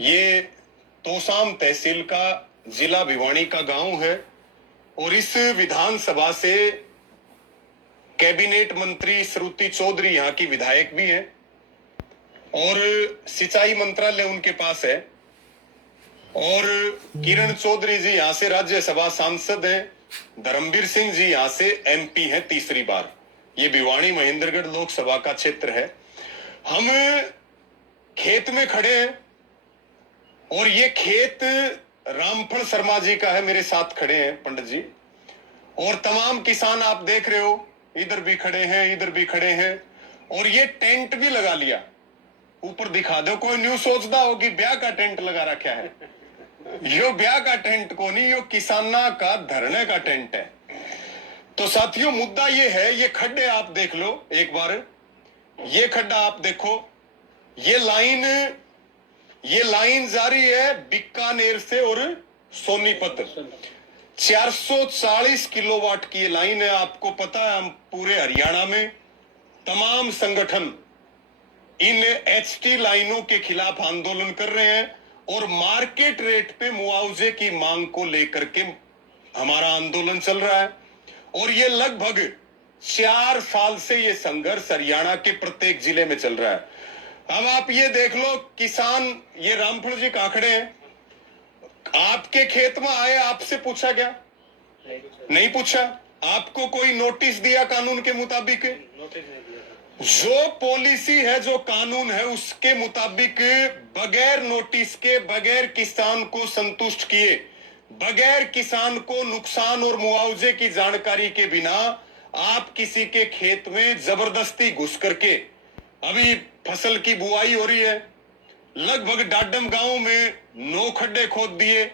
ये तोसाम तहसील का जिला भिवानी का गांव है और इस विधानसभा से कैबिनेट मंत्री श्रुति चौधरी यहाँ की विधायक भी हैं और सिंचाई मंत्रालय उनके पास है और किरण चौधरी जी यहाँ से राज्यसभा सांसद हैं, धर्मवीर सिंह जी यहाँ से एमपी हैं तीसरी बार। ये भिवानी महेंद्रगढ़ लोकसभा का क्षेत्र है। हम खेत में खड़े हैं और ये खेत रामफल शर्मा जी का है, मेरे साथ खड़े हैं पंडित जी, और तमाम किसान आप देख रहे हो, इधर भी खड़े हैं, इधर भी खड़े हैं, और ये टेंट भी लगा लिया। ऊपर दिखा दो, कोई न्यू सोचता हो कि ब्याह का टेंट लगा रखा है। यो ब्याह का टेंट को नहीं, यो किसाना का धरने का टेंट है। तो साथियों, मुद्दा ये है, ये खड्डे आप देख लो एक बार, ये खड्डा आप देखो, ये लाइन जारी है बीकानेर से और सोनीपत। 440 किलोवाट की ये लाइन है। आपको पता है, हम पूरे हरियाणा में तमाम संगठन इन एचटी लाइनों के खिलाफ आंदोलन कर रहे हैं और मार्केट रेट पे मुआवजे की मांग को लेकर के हमारा आंदोलन चल रहा है। और ये लगभग 4 साल से ये संघर्ष हरियाणा के प्रत्येक जिले में चल रहा है। अब आप ये देख लो, किसान, ये रामफल जी कहां खड़े हैं, आपके खेत में आए, आपसे पूछा क्या? नहीं पूछा। आपको कोई नोटिस दिया कानून के मुताबिक? जो पॉलिसी है, जो कानून है, उसके मुताबिक बगैर नोटिस के, बगैर किसान को संतुष्ट किए, बगैर किसान को नुकसान और मुआवजे की जानकारी के बिना आप किसी के खेत में जबरदस्ती घुस करके, अभी फसल की बुआई हो रही है, लगभग डाडम गांव में 9 खड्डे खोद दिए,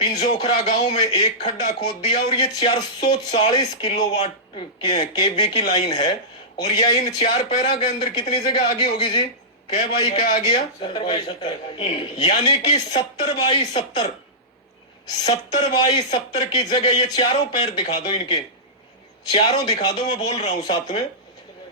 पिंजोखरा गांव में 1 खड्डा खोद दिया, और ये 440 किलोवाट केवी की लाइन है। और यह इन 4 पैरा के अंदर कितनी जगह आगे होगी जी? क्या भाई, क्या आ गया? 70 यानी कि 70 बाई 70 की जगह ये चारों पैर दिखा दो, इनके चारों दिखा दो, मैं बोल रहा हूं साथ में।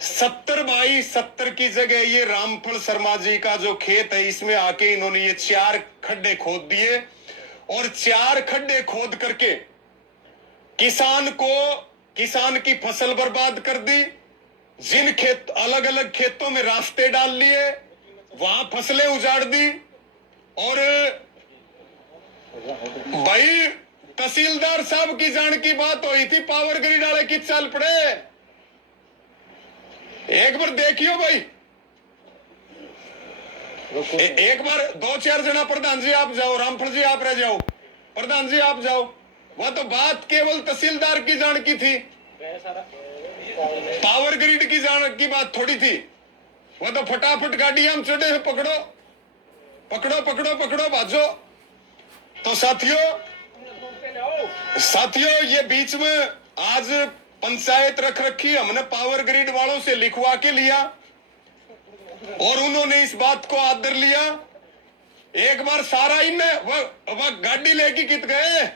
70 बाई 70 की जगह ये रामफल शर्मा जी का जो खेत है, इसमें आके इन्होंने ये 4 खड्डे खोद दिए और 4 खड्डे खोद करके किसान की फसल बर्बाद कर दी। जिन खेत, अलग अलग खेतों में रास्ते डाल लिए, वहां फसलें उजाड़ दी। और भाई, तहसीलदार साहब की जान की बात हुई थी, पावर ग्रिड वाले की चल पड़े। एक बार देखियो भाई, एक बार 2-4 जना, प्रधान जी आप जाओ, रामफल जी आप रह जाओ, प्रधान जी आप जाओ। वह तो बात केवल तहसीलदार की जान की थी, पावर ग्रिड की जान की बात थोड़ी थी। वह तो फटाफट गाड़ी हम चढ़े, पकड़ो पकड़ो पकड़ो पकड़ो, भाजो। तो साथियों, ये बीच में आज पंचायत रख रखी, हमने पावर ग्रिड वालों से लिखवा के लिया और उन्होंने इस बात को आदर लिया। एक बार सारा इनने वह गाड़ी लेके कित गए,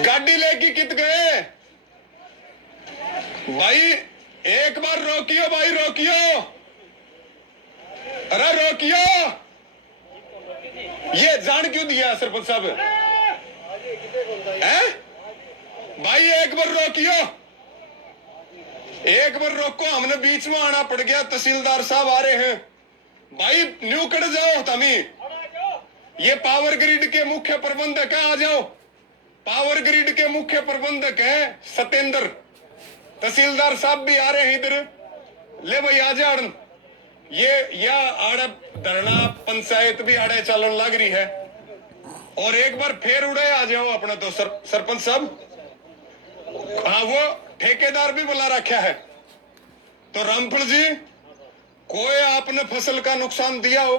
गाड़ी लेके कित गए भाई। एक बार रोकियो भाई, रोकियो, अरे रोकियो। ये जान क्यों दिया सरपंच साहब? भाई एक बार रोकियो, एक बार रोको, हमने बीच में आना पड़ गया, तहसीलदार साहब आ रहे हैं भाई, न्यू कट जाओ तमी। ये पावर ग्रिड के मुख्य प्रबंधक है, आ जाओ। पावर ग्रिड के मुख्य प्रबंधक है सत्येंद्र, तहसीलदार साहब भी आ रहे हैं इधर, ले भाई आ जा। ये आड़े धरना पंचायत भी आड़े चलन लग रही है। और एक बार फिर उड़े आ जाओ अपना तो सरपंच साहब। हाँ, वो ठेकेदार भी बुला रखा है। तो रामफल जी, कोई आपने फसल का नुकसान दिया हो?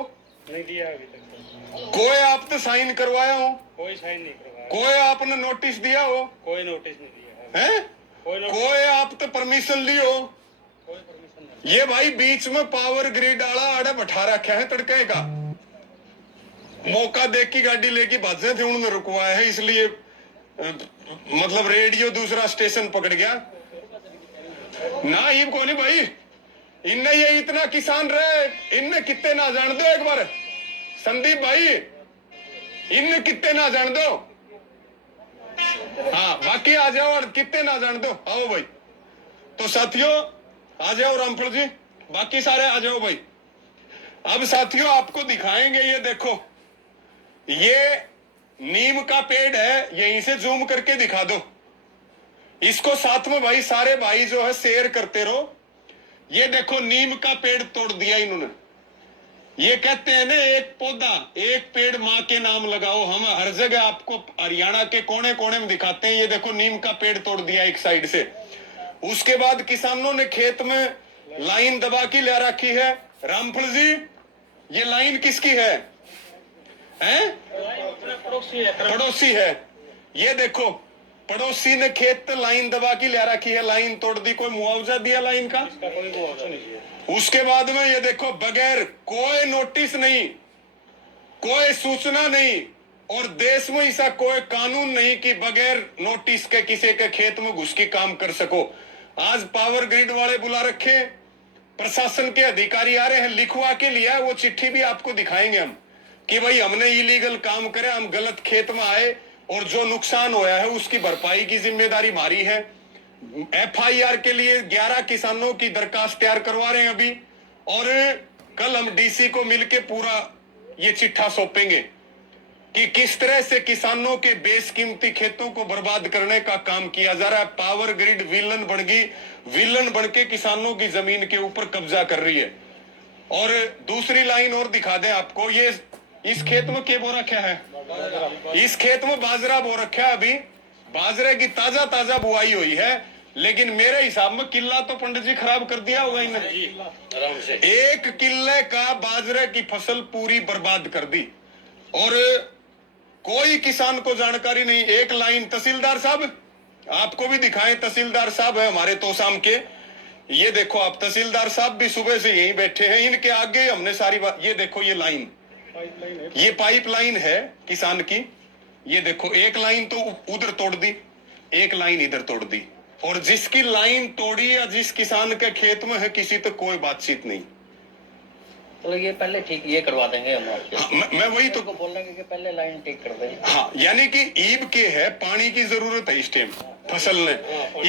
नहीं दिया अभी तक। कोई आपने साइन करवाया हो? कोई साइन नहीं करवाया। कोई आपने नोटिस दिया हो? कोई नोटिस नहीं दिया है। कोई आपने परमिशन ली हो? कोई परमिशन नहीं। ये भाई बीच में पावर ग्रिड वाला आड़े बैठा रखा है तड़के का, मौका देख की गाड़ी लेके भाजे थे, उन्होंने रुकवाया है, इसलिए मतलब रेडियो दूसरा स्टेशन पकड़ गया ना। ये कौन है भाई, इनने ये इतना किसान रहे, इनने कितने ना जान दो एक बार। संदीप भाई इन कितने ना जान दो, हाँ बाकी आ जाओ और कितने ना जान दो, आओ भाई। तो साथियों आ जाओ, रामफल जी बाकी सारे आ जाओ भाई। अब साथियों आपको दिखाएंगे, ये देखो ये नीम का पेड़ है, यहीं से जूम करके दिखा दो इसको साथ में भाई, सारे भाई जो है शेयर करते रहो। ये देखो नीम का पेड़ तोड़ दिया इन्होंने। ये कहते हैं ना एक पौधा एक पेड़ माँ के नाम लगाओ, हम हर जगह आपको हरियाणा के कोने कोने में दिखाते हैं। ये देखो नीम का पेड़ तोड़ दिया एक साइड से। उसके बाद किसानों ने खेत में लाइन दबा के ले रखी है। रामफल जी ये लाइन किसकी है? पड़ोसी है। ये देखो पड़ोसी ने खेत लाइन दबा के ले रखी है, लाइन तोड़ दी, कोई मुआवजा दिया लाइन का? इसका कोई मुआवजा नहीं है। उसके बाद में ये देखो बगैर कोई नोटिस नहीं, कोई सूचना नहीं, और देश में ऐसा कोई कानून नहीं कि बगैर नोटिस के किसी के खेत में घुस के काम कर सको। आज पावर ग्रिड वाले बुला रखे, प्रशासन के अधिकारी आ रहे हैं, लिखवा के लिया वो चिट्ठी भी आपको दिखाएंगे हम कि भाई हमने इलीगल काम करे, हम गलत खेत में आए और जो नुकसान होया है उसकी भरपाई की जिम्मेदारी हमारी है। एफआईआर के लिए 11 किसानों की दरखास्त तैयार करवा रहे हैं अभी, और कल हम डीसी को मिलके पूरा ये चिट्ठा सौंपेंगे कि किस तरह से किसानों के बेशकीमती खेतों को बर्बाद करने का काम किया जा रहा है। पावर ग्रिड विलन बन गई, विलन बन के किसानों की जमीन के ऊपर कब्जा कर रही है। और दूसरी लाइन और दिखा दें आपको, ये इस खेत में क्या बो रखा है? इस खेत में बाजरा बो रखा है। अभी बाजरे की ताजा ताजा बुआई हुई है, लेकिन मेरे हिसाब में किला तो पंडित जी खराब कर दिया होगा इन्हें। आराम से 1 किले का बाजरे की फसल पूरी बर्बाद कर दी, और कोई किसान को जानकारी नहीं। एक लाइन तहसीलदार साहब आपको भी दिखाएं, तहसीलदार साहब है हमारे तोशाम के, ये देखो आप, तहसीलदार साहब भी सुबह से यहीं बैठे हैं, इनके आगे हमने सारी बात। ये देखो ये लाइन, पाइपलाइन है, ये पाइपलाइन है किसान की। ये देखो एक लाइन तो उधर तोड़ दी, एक लाइन इधर तोड़ दी, और जिसकी लाइन तोड़ी या जिस किसान के खेत में है किसी तो कोई बातचीत नहीं। तो ये पहले ठीक ये करवा देंगे हम आपके। हाँ, मैं वही तो को बोल रहे कि पहले लाइन ठीक कर दें। हाँ, यानी कि ईब के है, पानी की जरूरत है इस टाइम फसल ने।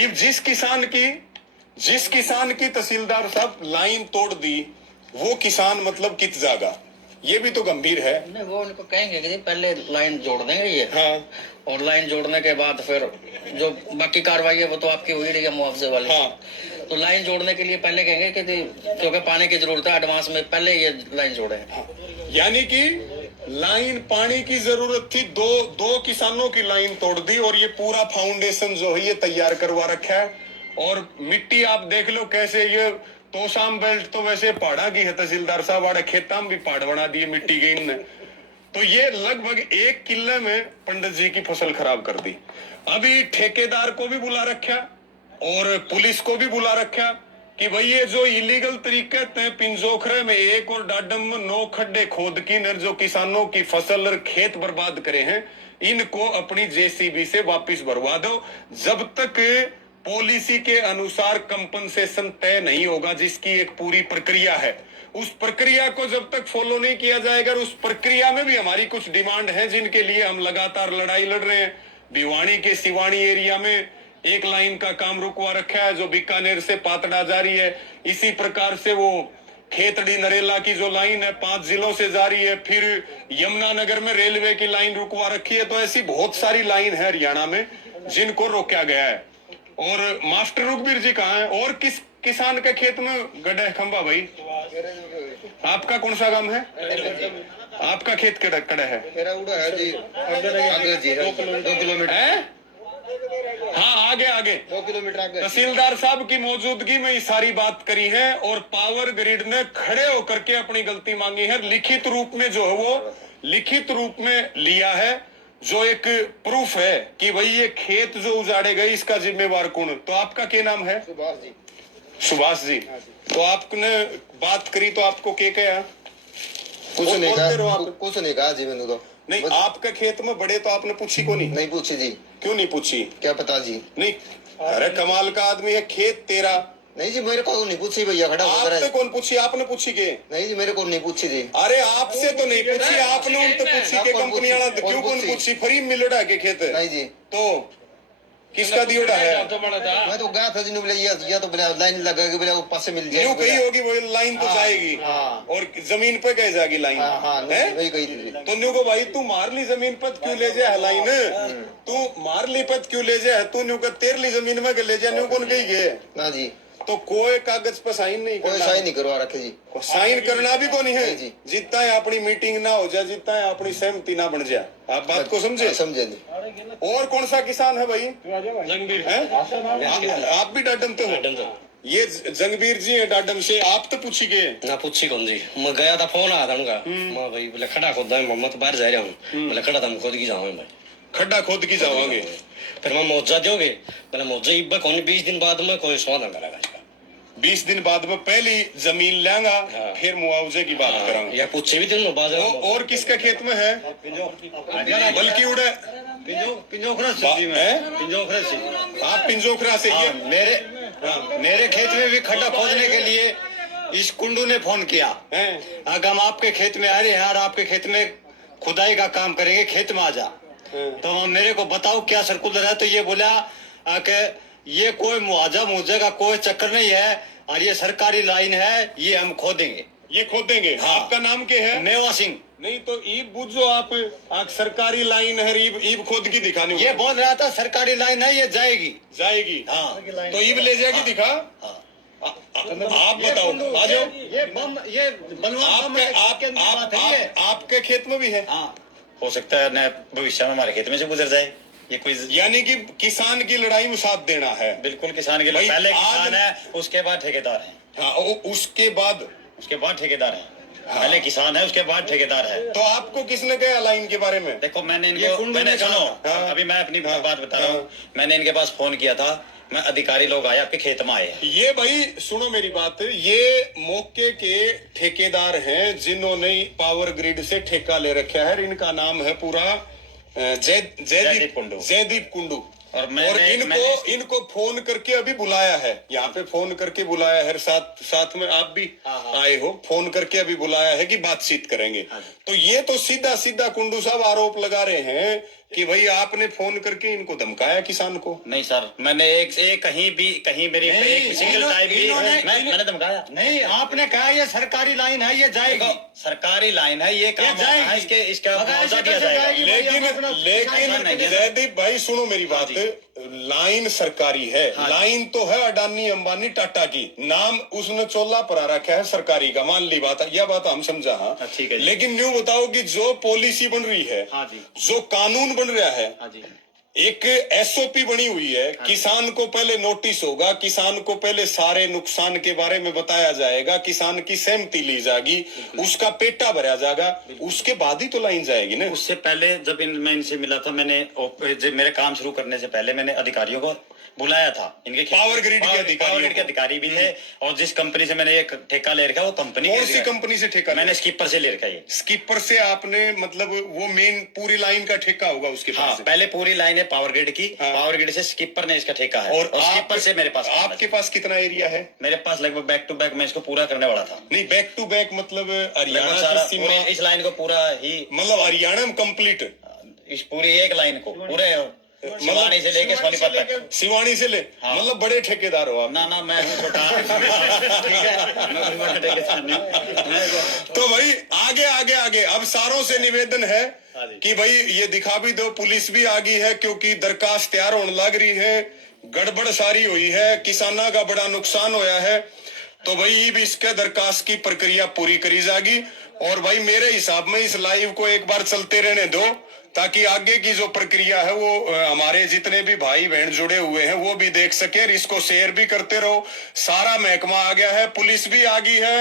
ईब जिस किसान की तहसीलदार साहब लाइन तोड़ दी, वो किसान मतलब कित जागा, ये भी तो गंभीर है। नहीं वो उनको कहेंगे कि पहले लाइन जोड़ देंगे ये, हाँ और लाइन जोड़ने के बाद फिर जो बाकी कार्रवाई है वो तो आपकी हुई रही है मुआवजे वाली। हाँ। तो लाइन जोड़ने के लिए पहले कहेंगे कि क्योंकि पानी की जरूरत है, एडवांस में पहले ये लाइन जोड़े। यानी कि लाइन पानी की जरूरत थी, दो किसानों की लाइन तोड़ दी, और ये पूरा फाउंडेशन जो है ये तैयार करवा रखा है। और मिट्टी आप देख लो कैसे, ये तोशाम बेल्ट तो वैसे पहाड़ा की है, तहसीलदार साहब वाले खेता में भी पहाड़ बना दिए मिट्टी के इनने। तो ये लगभग 1 किले में पंडित जी की फसल खराब कर दी। अभी ठेकेदार को भी बुला रखा और पुलिस को भी बुला रखा कि भाई ये जो इलीगल तरीके थे, पिंजोखरे में 1 और डाडम में 9 खड्डे खोद की नर जो किसानों की फसल और खेत बर्बाद करे हैं, इनको अपनी जेसीबी से वापिस भरवा दो। जब तक पॉलिसी के अनुसार कंपनसेशन तय नहीं होगा, जिसकी एक पूरी प्रक्रिया है, उस प्रक्रिया को जब तक फॉलो नहीं किया जाएगा, उस प्रक्रिया में भी हमारी कुछ डिमांड है जिनके लिए हम लगातार लड़ाई लड़ रहे हैं। भिवानी के सिवानी एरिया में एक लाइन का काम रुकवा रखा है जो बीकानेर से पातड़ा जा रही है। इसी प्रकार से वो खेतड़ी नरेला की जो लाइन है 5 जिलों से जा रही है। फिर यमुनानगर में रेलवे की लाइन रुकवा रखी है। तो ऐसी बहुत सारी लाइन है हरियाणा में जिनको रोका गया है। और मास्टर रुकबीर जी कहाँ है? और किस किसान के खेत में गड्ढा है? खंबा भाई आपका कौन सा गांव है? आपका खेत कड़ा है? मेरा उड़ा है जी, आगे जी 2 किलोमीटर है? हाँ आगे 2 किलोमीटर आगे। तहसीलदार साहब की मौजूदगी में ये सारी बात करी है और पावर ग्रिड ने खड़े होकर के अपनी गलती मांगी है। लिखित रूप में जो है वो लिखित रूप में लिया है, जो एक प्रूफ है कि भाई ये खेत जो उजाड़े गए इसका जिम्मेवार कौन। तो आपका क्या नाम है? सुभाष जी। सुभाष जी। तो आपने बात करी तो आपको क्या कहा? कुछ नहीं बोलते रहो कहा, आप। कुछ नहीं कहा जी मैंने तो। नहीं बस आपके खेत में बड़े तो आपने पूछी को नहीं? नहीं पूछी जी। क्यों नहीं पूछी? क्या पता जी। नहीं, अरे कमाल का आदमी है, खेत तेरा, नहीं जी मेरे को नहीं पूछी भैया, खड़ा होकर आपसे है। कौन पूछी? आपने पूछी के? नहीं जी मेरे को नहीं पूछी थी। अरे आपसे तो नहीं पूछी, आपने उनसे पूछी के कंपनी वाला क्यों कौन पूछी? फ्री मिलड़ा के खेत नहीं जी तो किसका दियोड़ा है? मैं तो गया था जी, बोले ये तो बोले लाइन लगेगी, बोले वो पास से मिल यूं जाएगी। कही होगी वो लाइन तो हाँ, जाएगी हाँ। और जमीन पे कह जाएगी लाइन। हाँ हाँ हैं? वही कही थी। तो न्यू को भाई तू मार ली जमीन पर क्यों ले जाए लाइन? तू मार ली पत क्यों ले जाए? तू न्यू का तेर ली जमीन में ले जाए, न्यू कौन कही गए? ना जी तो कोई कागज पर साइन नहीं कोई करना। साइन नहीं करवा रखे जी। साइन करना भी को नहीं है नहीं जी। जितना है अपनी मीटिंग ना हो जाए, जितना है अपनी सहमति ना बन जाए। आप बात को समझे? समझे जी। और कौन सा किसान है भाई? हैं? आप भी डाडम तो हो? ये जंगबीर जी है डाडम से। आप तो पूछी गए ना पूछी कौन जी, मैं गया था, फोन आया था उनका, मैं भाई बोले खड़ा खोदा है, मैं तो बाहर जा रहा हूँ, बोले खड़ा था हम खोद की जाऊँ भाई, खड्डा खोद की जाओगे? फिर मैं मुआवजा दोगे? मैंने मुआवजा इब्बा कौन 20 दिन बाद में कोई समाधान करेगा इसका। 20 दिन बाद में पहली जमीन लेंगा, हाँ। फिर मुआवजे की बात करेंगे। या पूछे भी थे बाद और किसका खेत में है? बल्कि उड़े पिंजोखरा हैं? पिंजोखरा से आप पिंजोखरा से ये मेरे खेत में भी खड्डा खोदने के लिए इस कुंडू ने फोन किया। हैं? अगर हम आपके खेत में आ रहे हैं और आपके खेत में खुदाई का काम करेंगे, खेत में आ जा। तो हम मेरे को बताओ क्या सर्कुलर है? तो ये बोला कि ये कोई मुआवजा का कोई चक्कर नहीं है और ये सरकारी लाइन है, ये हम खोदेंगे। ये खोदेंगे। हाँ। आपका नाम क्या है? मेवा सिंह। नहीं तो ईब बुझो आप सरकारी लाइन है, ईब खोद की दिखानी ये बोल रहा था सरकारी लाइन है, ये जाएगी। जाएगी। हाँ तो ईब ले जाएगी। दिखा। हाँ। आप बताओ, आ जाओ। ये बम ये आपके खेत में भी है? हाँ हो सकता है न भविष्य में हमारे खेत में से गुजर जाए। ये कोई यानी कि किसान की लड़ाई में साथ देना है। बिल्कुल किसान के भाई, लिए पहले आज- किसान है, उसके बाद ठेकेदार है। हाँ, उसके बाद ठेकेदार है। हाँ। पहले किसान है, उसके बाद ठेकेदार है। तो आपको किसने कहा लाइन के बारे में? देखो मैंने ये इनको कुंडू मैंने ने कहा सुनो था। हाँ। अभी मैं अपनी हाँ। बात बता रहा हूँ। मैंने इनके पास फोन किया था, मैं अधिकारी लोग आए आपके खेत में आए हैं। ये भाई सुनो मेरी बात, ये मौके के ठेकेदार हैं जिन्होंने पावर ग्रिड से ठेका ले रखा है। इनका नाम है पूरा जयदीप कुंडू। और इनको फोन करके अभी बुलाया है, यहाँ पे फोन करके बुलाया है। साथ में आप भी आए हो, फोन करके अभी बुलाया है कि बातचीत करेंगे। तो ये तो सीधा सीधा कुंडू साहब आरोप लगा रहे हैं कि भाई आपने फोन करके इनको धमकाया किसान को। नहीं सर, मैंने एक कहीं मेरी एक सिंगल टाइम भी मैंने धमकाया नहीं। आपने कहा ये सरकारी लाइन है, ये जाएगी। सरकारी लाइन है, ये काम है, इसका मुआवजा दिया जाएगा। लेकिन जयदीप भाई सुनो मेरी बात, लाइन सरकारी है। लाइन तो है अडानी अंबानी टाटा की, नाम उसने चोला पर आ रखा है सरकारी का। मान ली बात, यह बात हम समझा। हाँ ठीक है। लेकिन न्यू बताओ कि जो पॉलिसी बन रही है, हाँ जी, जो कानून बन रहा है, हाँ जी, एक एसओपी बनी हुई है। किसान को पहले नोटिस होगा, किसान को पहले सारे नुकसान के बारे में बताया जाएगा, किसान की सहमति ली जाएगी, उसका पेटा भरा जाएगा, उसके बाद ही तो लाइन जाएगी ना। उससे पहले जब मैं इनसे मिला था, मैंने मेरे काम शुरू करने से पहले मैंने अधिकारियों को बुलाया था। इनके पावर ग्रिड के अधिकारी भी थे। और जिस कंपनी से मैंने एक ठेका ले रखा, वो कंपनी कौन सी कंपनी से ठेका? मैंने स्किपर से ले रखा। ये स्किपर से आपने मतलब वो मेन पूरी लाइन का ठेका होगा उसके पास? हाँ, पहले पूरी लाइन है पावर ग्रिड की। हाँ। पावर ग्रिड से स्किपर ने इसका ठेका है। और स्किपर से मेरे पास आपके पास कितना एरिया है? मेरे पास लगभग बैक टू बैक मैं इसको पूरा करने वाला था। नहीं, बैक टू बैक मतलब हरियाणा सारा की सीमा, इस लाइन को पूरा ही मतलब हरियाणा में कंप्लीट, इस पूरी एक लाइन को पूरे सिवानी से लेके सोनीपत तक। सिवानी से ले। हाँ। मतलब बड़े ठेकेदार हो आप। ना मैं हूँ छोटा। ठीक है, मैं कोई बड़ा ठेकेदार नहीं। तो भाई आगे अब सारों से निवेदन है कि भाई ये दिखा भी दो। पुलिस भी आ गई है क्योंकि दरखास्त तैयार होने लग रही है, गड़बड़ सारी हुई है, किसाना का बड़ा नुकसान होया है। तो भाई भी इसके दरखास्त की प्रक्रिया पूरी करी जाएगी। और भाई मेरे हिसाब में इस लाइव को एक बार चलते रहने दो, ताकि आगे की जो प्रक्रिया है वो हमारे जितने भी भाई बहन जुड़े हुए हैं वो भी देख सके। इसको शेयर भी करते रहो। सारा महकमा आ गया है, पुलिस भी आ गई है,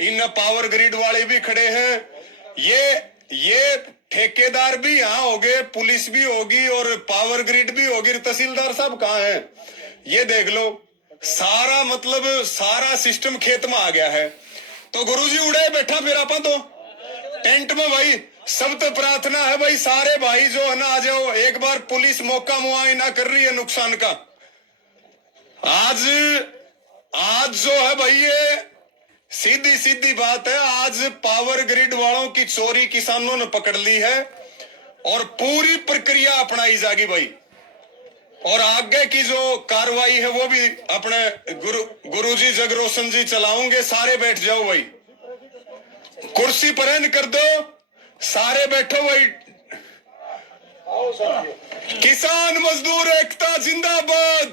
इन पावर ग्रिड वाले भी खड़े हैं, ये ठेकेदार भी यहाँ होंगे, पुलिस भी होगी और पावर ग्रिड भी होगी। तहसीलदार साहब कहाँ हैं ये देख लो। सारा मतलब सारा सिस्टम खेत में आ गया है। तो गुरुजी उड़े बैठा फिर आप तो टेंट में। भाई सब तो प्रार्थना है भाई, सारे भाई जो है ना आ जाओ। एक बार पुलिस मौका मुआयना कर रही है नुकसान का। आज जो है भाई ये सीधी सीधी बात है, आज पावर ग्रिड वालों की चोरी किसानों ने पकड़ ली है और पूरी प्रक्रिया अपनाई जाएगी भाई। और आगे की जो कार्रवाई है वो भी अपने गुरुजी जगरोशन जी चलाओगे। सारे बैठ जाओ भाई, कुर्सी परेन कर दो, सारे बैठो भाई। किसान मजदूर एकता जिंदाबाद।